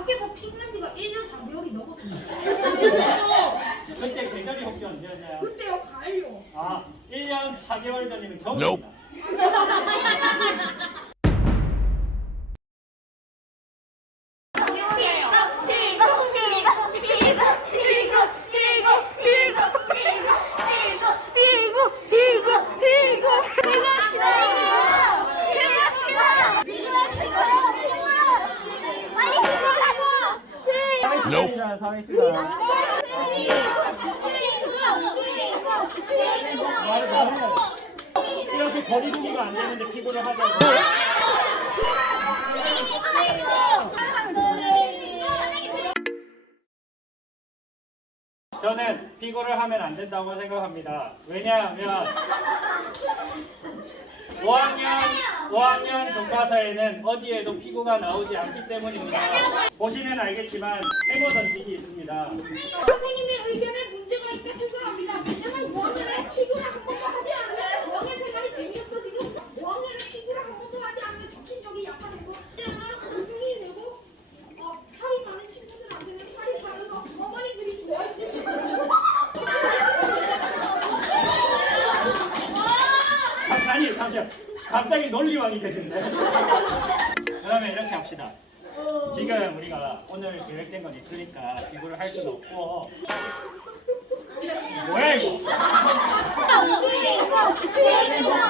밖에서 핑만 지가 1년 4개월이 넘었습니다. 그때 계절이 혹시 언제였나요? 그때요 가을요. 아, 1년 4개월 전이면 겨울입니다. 이렇게 거리 두기가 안 되는데 피고를 하자고. 저는 피고를 하면 안 된다고 생각합니다. 왜냐하면 5학년 5학년 교과서에는 어디에도 피고가 나오지 않기 때문입니다. 보시면 알겠지만 해머 던지기 있습니다. 선생님의 의견에 문제가 있다 생각합니다. 왜냐면 5학년에 피구를 한 번도 하지 않으면 5학년 생활이 재미없어지고 5학년에 피구를 한 번도 하지 않으면 정신력이 약화되고 하나 운동이 되고 어, 살이 많은 친구들한테는 살이 빠져서 어머니들이 좋아하시는 아, 아니 잠시만 갑자기 논리왕이 되는데. 그러면 이렇게 합시다. 지금 우리가 오늘 계획된 건 있으니까 이거를 할 수는 없고. 뭐야 이거?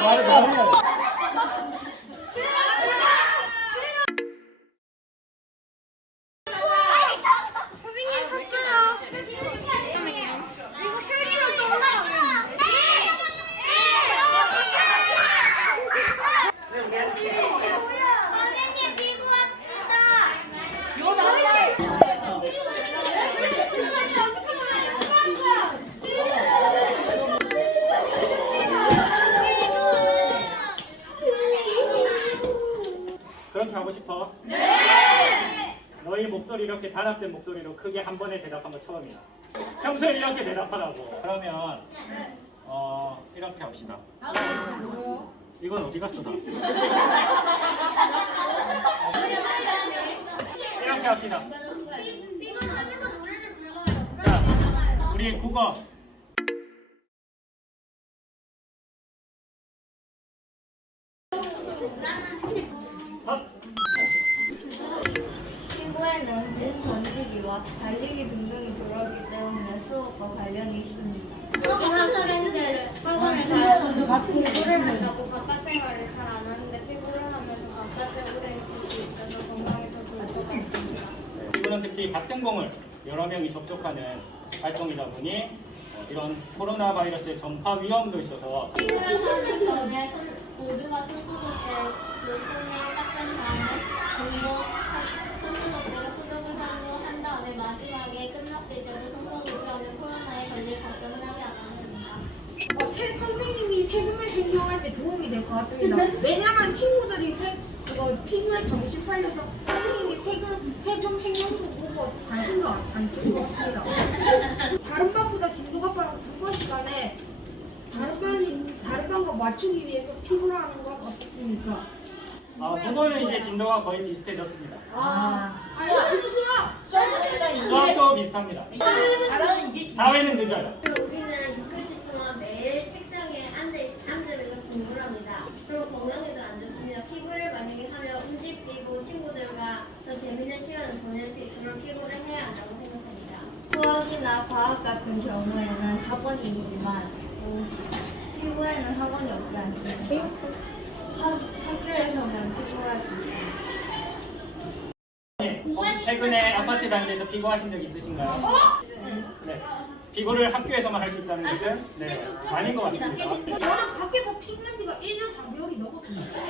말을 잘해요 선생님 샀어요. 이거 실제로 좀 하나 선생님 비고 왔습니다. 요 그렇게 하고 싶어? 네 너희 목소리 이렇게 단합된 목소리로 크게 한 번에 대답한 거 처음이야 평소에 이렇게 대답하라고 그러면 어 이렇게 합시다 이건 어디 갔어 나 이렇게 합시다. 자, 우리 국어 헛! 던지기와 달리기 등등이 들어오기 때문에 수업과 관련이 있습니다. 학생들은 학원을 다녀도 피부를 한다고 바깥 생활을 잘 안 하는데 피부를 하면서 바깥에 오래 있을 수 있어서 건강에 더 좋을 것 같습니다. 이거는 특히 같은 공을 여러 명이 접촉하는 활동이다 보니 어, 이런 코로나 바이러스의 전파 위험도 있어서 피부를 하면서 내 손 모두가 손소독제 그 손에 닦은 다음에 종로 손소독제로 소독을 하고 한 다음에 마지막에 끝났을 때도 하면 코로나에 걸릴 걱정을 하지 됩니다. 어, 세, 선생님이 세금을 행정할 때 도움이 될 것 같습니다. 왜냐면 친구들이 세, 그거 피부에 정신 팔려서 선생님이 세금 세금 행정 보고 관심도 안쓸것 같습니다. 다른 반보다 진도가 빠른 국어 시간에 다른 반이 다른 반과 맞추기 위해서 피구를 하는 건 어떻습니까? 아, 국어는 이제 진도가 거의 비슷해졌습니다. 아, 비슷합니다. 사회는 늦어요. 우리는 6교시 동안 매일 책상에 앉아, 앉으면서 공부를 합니다. 그리고 건강에도 안 좋습니다. 피구를 만약에 하면 움직이고 친구들과 더 재밌는 시간을 보낼 수 있도록 피구를 해야 한다고 생각합니다. 수학이나 과학 같은 경우에는 학원이 있지만 어, 피부에는 학원이 없지 않습니다. 학, 학교에서만 피부할 수 있습니다. 혹시 최근에 아파트 다니면서 피고하신 적 있으신가요? 네. 피고를 학교에서만 할 수 있다는 것은 네, 아닌 것 같습니다. 저는 밖에서 핑만 지가 1년 4개월이 넘었습니다.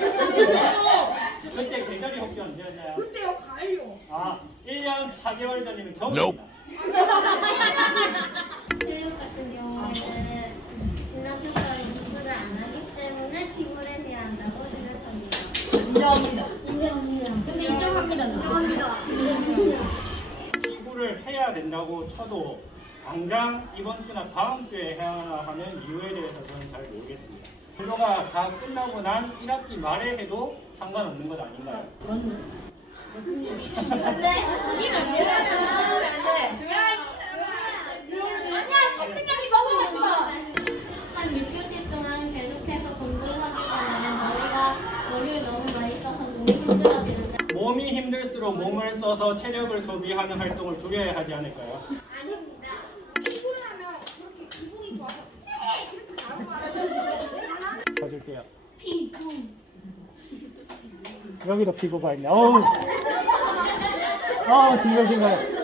그때 계절이 혹시 언제였나요? 그때요 가을요. 아, 1년 4개월 전이면 겨울입니다. 체육 같은 경우에는 진학교과에 공부를 안 하기 때문에 피구를 해야 한다고 생각합니다. 인정합니다. 인정합니다. 근데 인정합니다. 인정합니다. 피고를 해야 된다고 쳐도 당장 이번 주나 다음 주에 해야 하는 이유에 대해서 저는 잘 모르겠습니다. 공부가 다 끝나고 난 1학기 말에 해도 상관없는 것 아닌가요? 교수님이. 근데 그게 안 돼. 아니야, 착각하기 넘어가지 마. 한 6교시 동안 계속해서 공부를 하게 되면 머리가 머리를 너무 많이 써서 몸이 힘들어지는데 몸이 힘들수록 몸을 써서 체력을 소비하는 활동을 줄여야 하지 않을까요? 아닙니다. 피부를 하면 그렇게 기분이 좋아서 네! 이렇게 바로 말하는 봐줄게요. 피부. 여기도 피고가 있네. 어우. 어우, 징글징글.